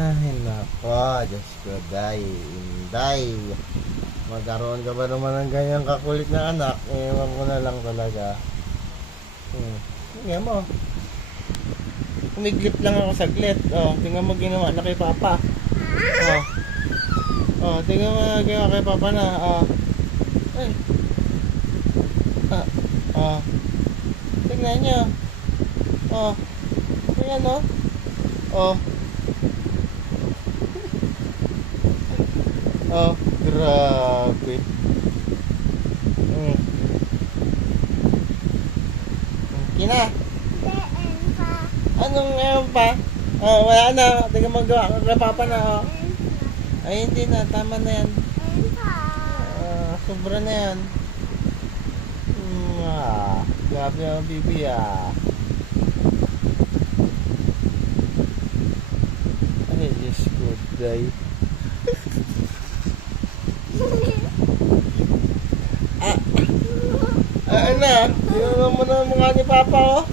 Ay, nako, Diyos ko, day, inday. Magkaroon ka ba naman ng ganyang kakulit na anak? Ewan ko na lang talaga. Tingnan mo. Umiglip lang ako saglit. Oh, tingnan mo ginawa na kay Papa. Oh. Oh, tingnan mo ginawa kay Papa na. Oh. Ay. Oh. Tingnan niyo. Oh. Ayan, oh. Oh. Oh, grabe. Kina. Anong meron pa? Oh, wala na. Tingnan mo gawa kay Papa na. Oh. Ay, hindi na. Tama na yan. Sobra na yan. Grabe ang bibi Ay, Diyos ko, day. Ano? Tingnan mo na ang mukha ni Papa, oh.